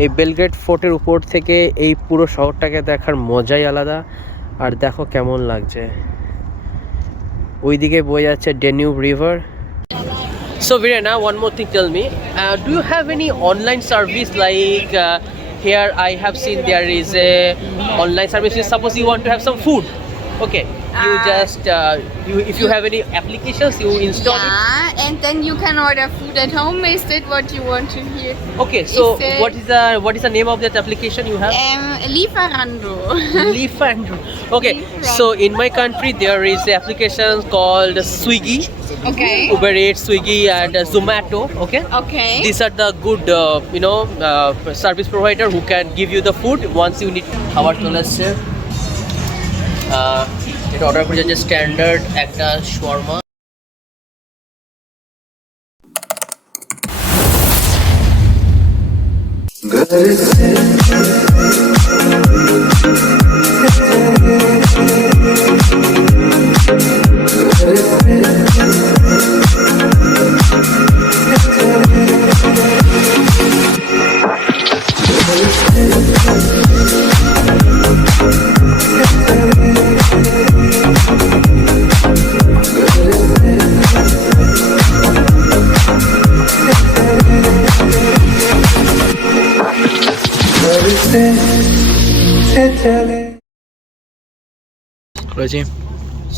এই বেলগ্রেড ফোর্টের উপর থেকে এই পুরো শহরটাকে দেখার মজাই আলাদা। আর দেখো কেমন লাগছে, ওইদিকে বয়ে যাচ্ছে Danube river. So Virena, one more thing, tell me, do you have any online service like here I have seen there is a online service. Suppose you want to have some food, okay, you just if you have any applications, you install it. Yeah, and then you can order food at home. Is that what you want to hear? Okay, so what is the name of that application you have? Lieferando. Lieferando. Okay, so in my country there is an application called Swiggy. Okay. Uber Eats, Swiggy and Zomato. Okay. Okay. These are the good, service provider who can give you the food once you need. খাবার চলে আসছে, এটা অর্ডার করে যে স্ট্যান্ডার্ড একটা shawarma.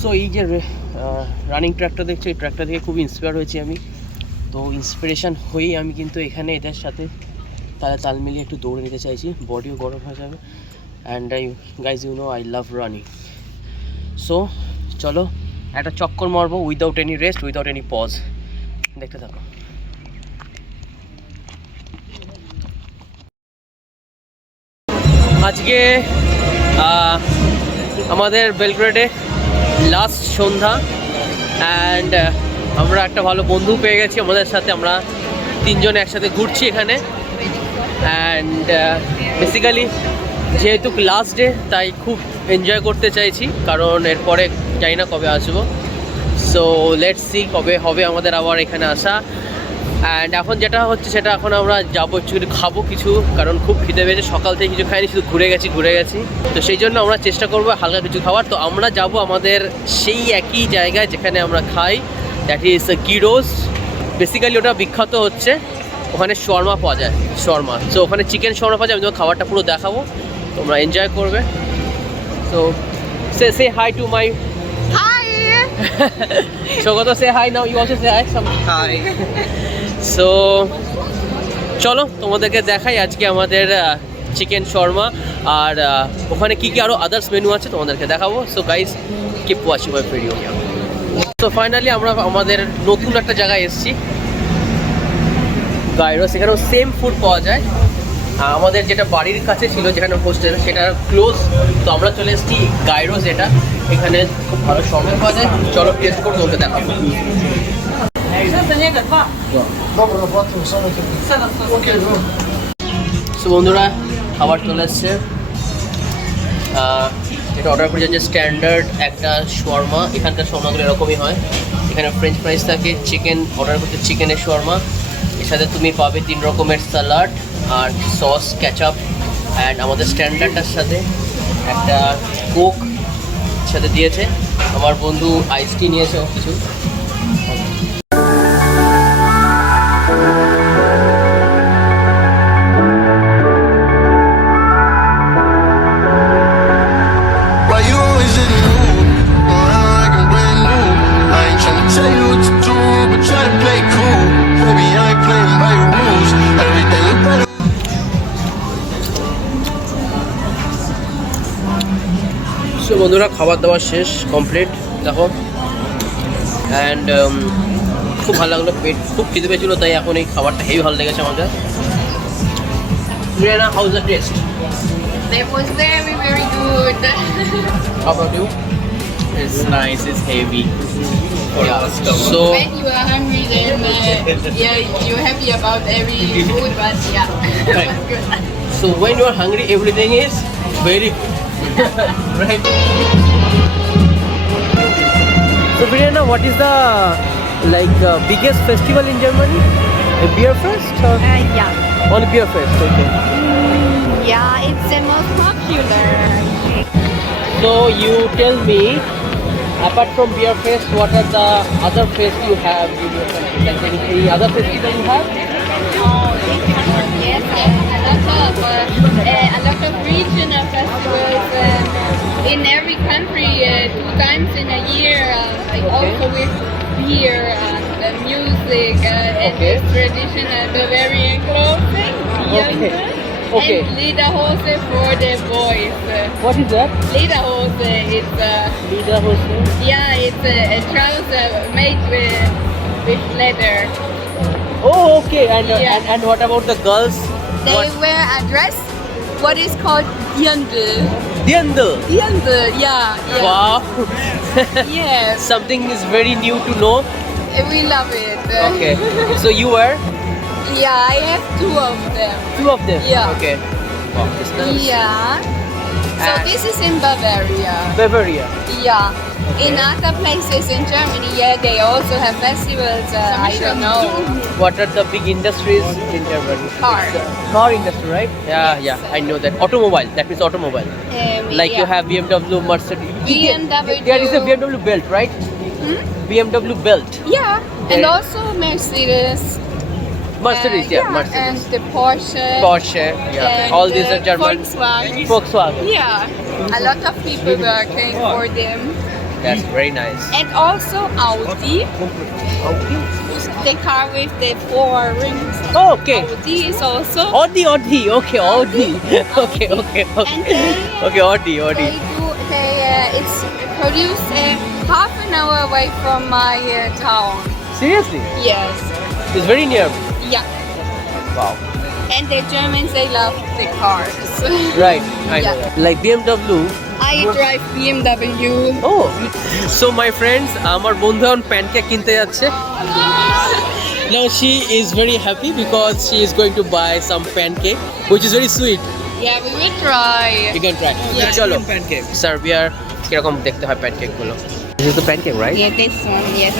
So এই যে রানিং ট্র্যাকটা দেখছো, এই ট্র্যাকটা দেখে খুব ইন্সপায়ার হয়েছি আমি। তো ইন্সপিরেশান হয়েই আমি কিন্তু এখানে এদের সাথে তাল মিলিয়ে একটু দৌড়ে নিতে চাইছি, বডিও গরম হয়ে যাবে। And guys you know I love running. So চলো একটা চক্কর মারবো without any rest, without any pause. দেখতে থাকো। আজকে আমাদের বেলগ্রেডে লাস্ট সন্ধ্যা, অ্যান্ড আমরা একটা ভালো বন্ধু পেয়ে গেছি আমাদের সাথে। আমরা তিনজন একসাথে ঘুরছি এখানে। অ্যান্ড বেসিক্যালি যেহেতু লাস্ট ডে তাই খুব এনজয় করতে চাইছি, কারণ এরপরে জানি না কবে আসবো। সো লেটস সি কবে হবে আমাদের আবার এখানে আসা। অ্যান্ড এখন যেটা হচ্ছে সেটা এখন আমরা যাবো একটু খাবো কিছু, কারণ খুব খিদে পেয়েছে, সকাল থেকে কিছু খাইনি, শুধু ঘুরে গেছি। তো সেই জন্য আমরা চেষ্টা করবো হালকা কিছু খাবার। তো আমরা যাব আমাদের সেই একই জায়গায় যেখানে আমরা খাই, দ্যাট ইজ গিরোস। বেসিক্যালি ওটা বিখ্যাত হচ্ছে, ওখানে শর্মা পাওয়া যায়, শর্মা। সো ওখানে চিকেন শর্মা পাওয়া যায়। আমি তোমার খাবারটা পুরো দেখাবো, তোমরা এনজয় করবে। So say hi to my Shogoto, say hi now. You also say hi. Hi. So চলো তোমাদেরকে দেখাই আজকে আমাদের চিকেন শর্মা, আর ওখানে কি আরও আদার্স মেনু আছে তোমাদেরকে দেখাবো। So guys keep watching my video. So finally আমরা আমাদের নতুন একটা জায়গায় এসেছি, গাইরোস। এখানেও সেম ফুড পাওয়া যায়। আমাদের যেটা বাড়ির কাছে ছিল, যেখানে হোস্টেল, সেটা ক্লোজ। তো আমরা চলে এসেছি গাইরোস। এখানে খুব ভালো শর্মা পাওয়া যায়। চলো টেস্ট করে তোমাকে দেখাবো। সো বন্ধুরা খাবার চলে এসছে, এটা অর্ডার করে যাচ্ছে স্ট্যান্ডার্ড একটা শর্মা। এখানকার শর্মাগুলো এরকমই হয়। এখানে ফ্রেঞ্চ ফ্রাইস থাকে, চিকেন অর্ডার করতে চিকেনের শর্মা, এর সাথে তুমি পাবে 3 রকমের স্যালাড আর সস, ক্যাচআপ। অ্যান্ড আমাদের স্ট্যান্ডার্ডটার সাথে একটা কোক সাথে দিয়েছে। আমার বন্ধু আইস টি নিয়েছে কিছু। সো বন্ধুরা খাবার দাবার শেষ, কমপ্লিট দেখো। অ্যান্ড খুব ভালো লাগলো, পেট খুব খিদে পেয়েছিলো, তাই এখন এই খাবারটা হেভি ভালো লেগেছে আমাদের। Rihanna, how's the taste? That was very, very good. How about you? It's nice, it's heavy. Yeah. So When you are hungry, then you're happy about every food, but yeah, it was good. so when you are hungry, everything is very good. Right? So Rihanna, what is the biggest festival in Germany? A beer fest or Yeah. only beer fest? Okay. Yeah, it's the most popular. So you tell me, apart from beer fest, what are the other fest you have in your country? Like any other festival you have? Yes, a lot of regional festivals in every country 2 times in a year, like also with beer and music and Okay. this traditional Bavarian clothing, Okay. and lederhose for the boys. What is that? Lederhose, it's Leader Hostel? yeah, it's a trouser made with leather. Oh, okay. Yeah. And what about the girls? They What? wear a dress, what is called dirndl. Dirndl. Dirndl, yeah. Wow. Yes, Something is very new to know. we love it. Okay. So you wear Yeah, I have 2 of them. 2 of them? Yeah. Okay. Wow, that's nice. Yeah. So And- this is in Bavaria. Bavaria. Yeah. In other places in Germany, yeah, they also have festivals. I don't know. What are the big industries in Germany? Car. Car industry, right? Yeah, Yes. yeah. I know that. Automobile. That means automobile. Like you yeah. have BMW, Mercedes. BMW. There is a BMW belt, right? BMW belt. Yeah, There- and also Mercedes. Mercedes, yeah, And Mercedes. the Porsche. Porsche, yeah. And, All these are German. Volkswagen. Volkswagen. Yeah, a lot of people working for them. That's very nice. And also Audi, the car with the 4 rings. Oh, okay. Audi is also. Audi. Okay, Audi. Okay. And they, Okay, Audi. it's produced half an hour away from my town. Seriously? Yes. It's very near. Yeah. Wow. And the Germans, they love the cars. Right, I know Yeah. that. Like BMW. I drive BMW. Oh, so my friends, আমার বন্ধু এখন প্যানকেক কিনতে যাচ্ছে। Now she is very happy because she is going to buy some pancake, which is very sweet. Yeah, we will try. You can try. Yeah. চলো, সার্বিয়ার কিরকম দেখতে হয় প্যানকেক গুলো। This is the pancake, right? Yeah, this one, yes.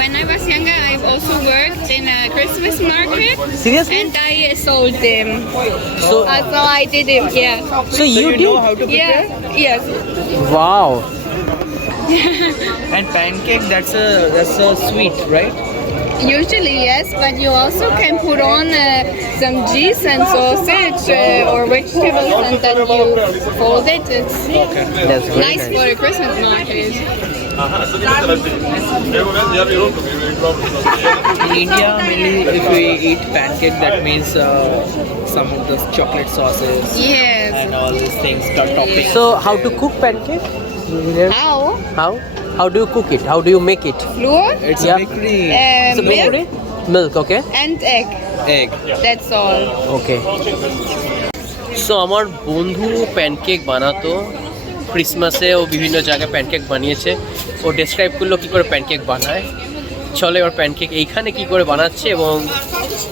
When I was younger, I've also worked in a Christmas market. Seriously? And I sold them. So, So I did it, yeah. so you did? know how to Yeah, yes. Wow. And pancake, that's a sweet, right? Usually, yes, but you also can put on some cheese and sausage or vegetables and then you fold it. It's That's very nice for a Christmas market. In India, mainly if we eat pancake, that means some of the chocolate sauces Yes. and all these things, toppings. So, how to cook pancake? How? How? How do you cook it? How do you make it? Flour, It's Yeah. a bakery So, milk, bakery? Milk, okay? and egg. egg. That's all. Okay so আমার বন্ধু প্যানকেক বানাতো ক্রিসমাসে ও বিভিন্ন জায়গায় প্যানকেক বানিয়েছে ও ডেসক্রাইব করলো কী করে প্যানকেক বানায় চলো এবার প্যানকেক এইখানে কী করে বানাচ্ছে এবং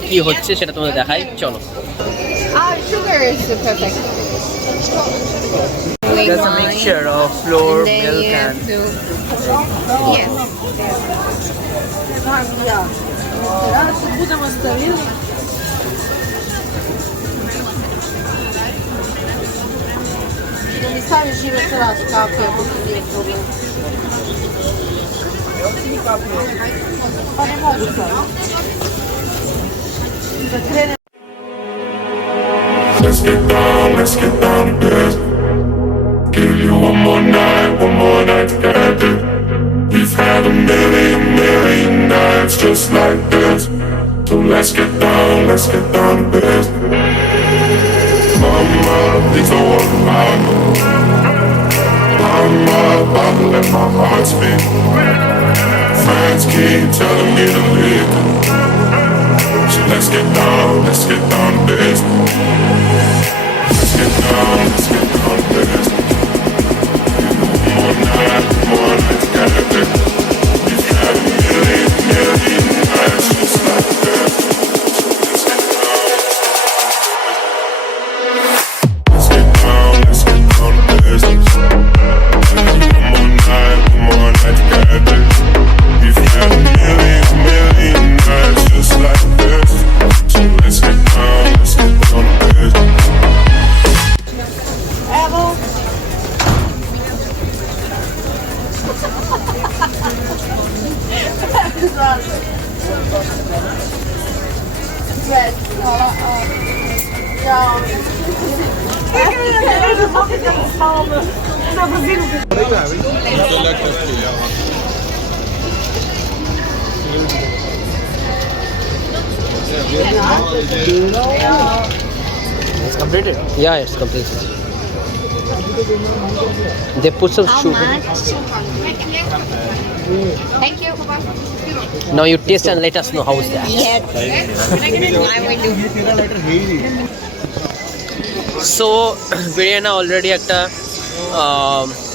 কী হচ্ছে সেটা তোমাদের দেখাই চলো Sugar is perfect. That's a mixture of flour, And then milk, you have and to, yes. Let's get down to business. Give you one more night to get it. We've had a million nights just like this. So let's get down to business. Mama, please don't worry about me. I'm about to let my heart speak. Friends keep telling me to leave. So let's get down to business. Let's get down to business. More night together. We've had a million nights just like this. Let's get down to business. One more night together. We've had a million nights just like this. So let's get down It's completed? Yeah, it's completed. They put some sugar. Thank you. Now you taste and let us know how is that. Yes. I will do. So Biriyana already একটা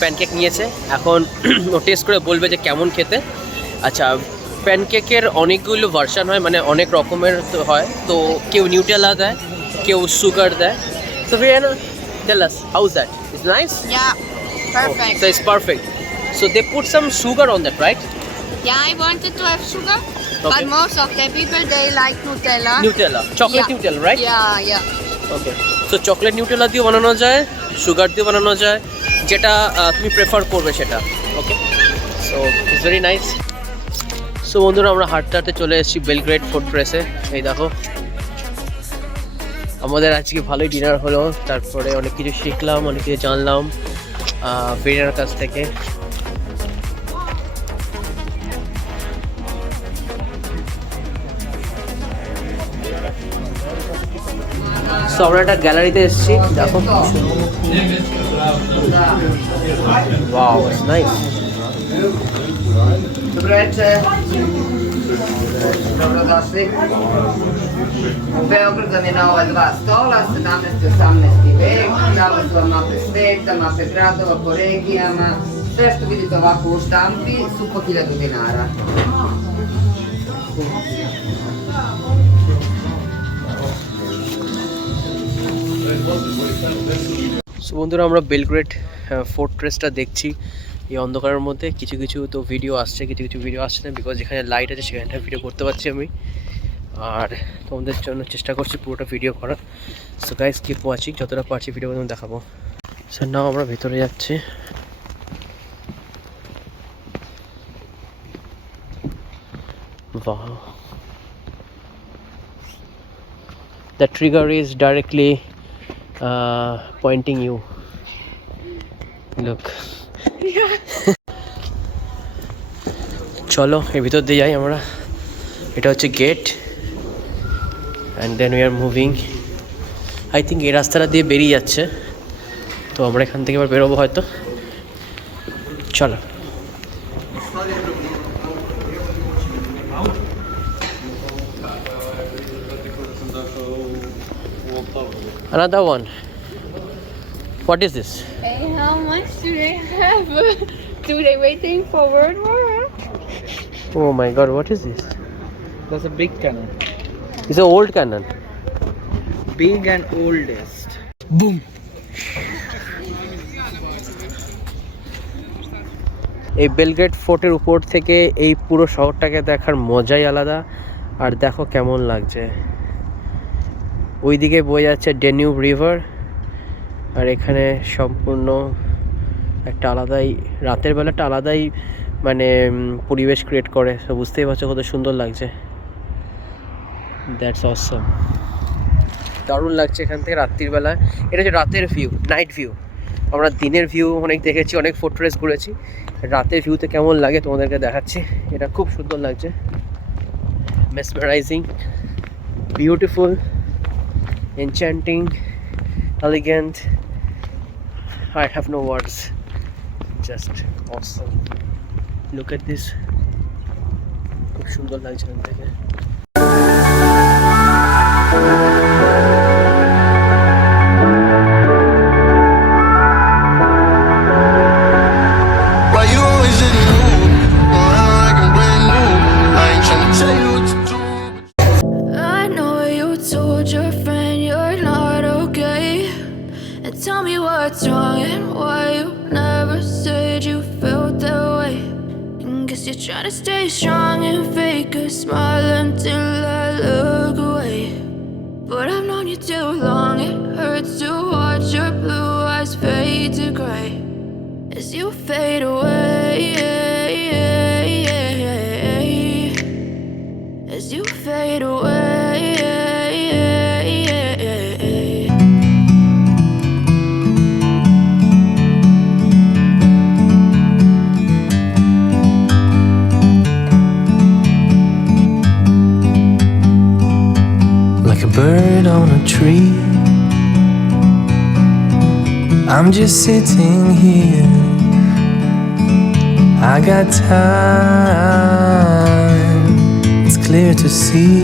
pancake নিয়েছে, এখন ও টেস্ট করে বলবে যে কেমন খেতে। আচ্ছা, প্যানকেকের অনেকগুলো ভার্সান হয়, মানে অনেক রকমের তো হয়, তো কেউ নিউটেলা দেয়, কেউ সুগার দেয়। So Biriyana, tell us how is that? Is nice? Yeah, perfect. So it's perfect. So they put some sugar on that, right? Yeah, I wanted to have sugar, Okay. but most of the people they like Nutella. Nutella, chocolate Yeah. Nutella, right? Yeah. Okay, so chocolate Nutella দিয়ে বানানো যায়, সুগার দিয়ে বানানো যায়, যেটা তুমি prefer করবে সেটা। Okay, so it's very nice. So বন্ধুরা, আমরা হাঁটতে হাঁটতে চলে এসেছি বেলগ্রেড ফোর্ট্রেসে। এই দেখো, আমাদের আজকে ভালোই ডিনার হলো, তারপরে অনেক কিছু শিখলাম, অনেক কিছু জানলাম বেরিয়ার কাছ থেকে। সো আমরা একটা গ্যালারিতে এসেছি, দেখো। Wow, it's nice. Dobro večer. Dobrodošli. U Beogradu je na ova dva stola, 17. i 18. vek. Dali su vam mape sveta, mape gradova po regijama. Sve što vidite ovako u štampi su po 1000 dinara. So বন্ধুরা, আমরা বেলগ্রেড ফোর্ট্রেসটা দেখছি এই অন্ধকারের মধ্যে। কিছু কিছু তো ভিডিও আসছে, কিছু কিছু ভিডিও আসছে না, বিকজ যেখানে লাইট আছে সেখানটা ভিডিও করতে পারছি আমি, আর তোমাদের জন্য চেষ্টা করছি পুরোটা ভিডিও করার। সো গাইস, কিপ ওয়াচিং, যতটা পারছি ভিডিও তোমাদের দেখাবো। সো নাও আমরা ভেতরে যাচ্ছি। Wow, the trigger is directly pointing you. Look. চলো এর ভিতর দিয়ে যাই আমরা। এটা হচ্ছে gate, and then we are moving. I think এই রাস্তাটা দিয়ে বেরিয়ে যাচ্ছে, তো আমরা এখান থেকে এবার বেরোবো হয়তো। চলো। Another one. What is this? Hey, how much do they have? Do they waiting for World War? Oh my god, what is this? That's a big cannon. It's an old cannon. Big and oldest. Boom. এই বেলগ্রেড ফোর্টের উপর থেকে এই পুরো শহরটাকে দেখার মজাই আলাদা। আর দেখো কেমন লাগছে, ওইদিকে বয়ে যাচ্ছে ডেনিউব রিভার, আর এখানে সম্পূর্ণ একটা আলাদাই, রাতের বেলাটা আলাদাই মানে পরিবেশ ক্রিয়েট করে। তো বুঝতেই পারছো কত সুন্দর লাগছে। দ্যাটস অসম, দারুণ লাগছে এখান থেকে রাত্রির বেলা। এটা হচ্ছে রাতের ভিউ, নাইট ভিউ। আমরা দিনের ভিউ অনেক দেখেছি, অনেক ফোর্ট্রেস ঘুরেছি, রাতের ভিউতে কেমন লাগে তোমাদেরকে দেখাচ্ছি। এটা খুব সুন্দর লাগছে, mesmerising, beautiful, enchanting, elegant. I have no words, just awesome. Look at this, খুব সুন্দর লাগছে এখান থেকে। Why you always in the mood? Like I'm brand new. I ain't tryna tell you what to do. I know you told your friend you're not okay, and tell me what's wrong and why you never said you felt that way. And guess you're trying to stay strong and fake a smile until I look away. But I've known you too long, it hurts to watch your blue eyes fade to gray as you fade away, as you fade away. bird on a tree. I'm just sitting here, I got time, it's clear to see.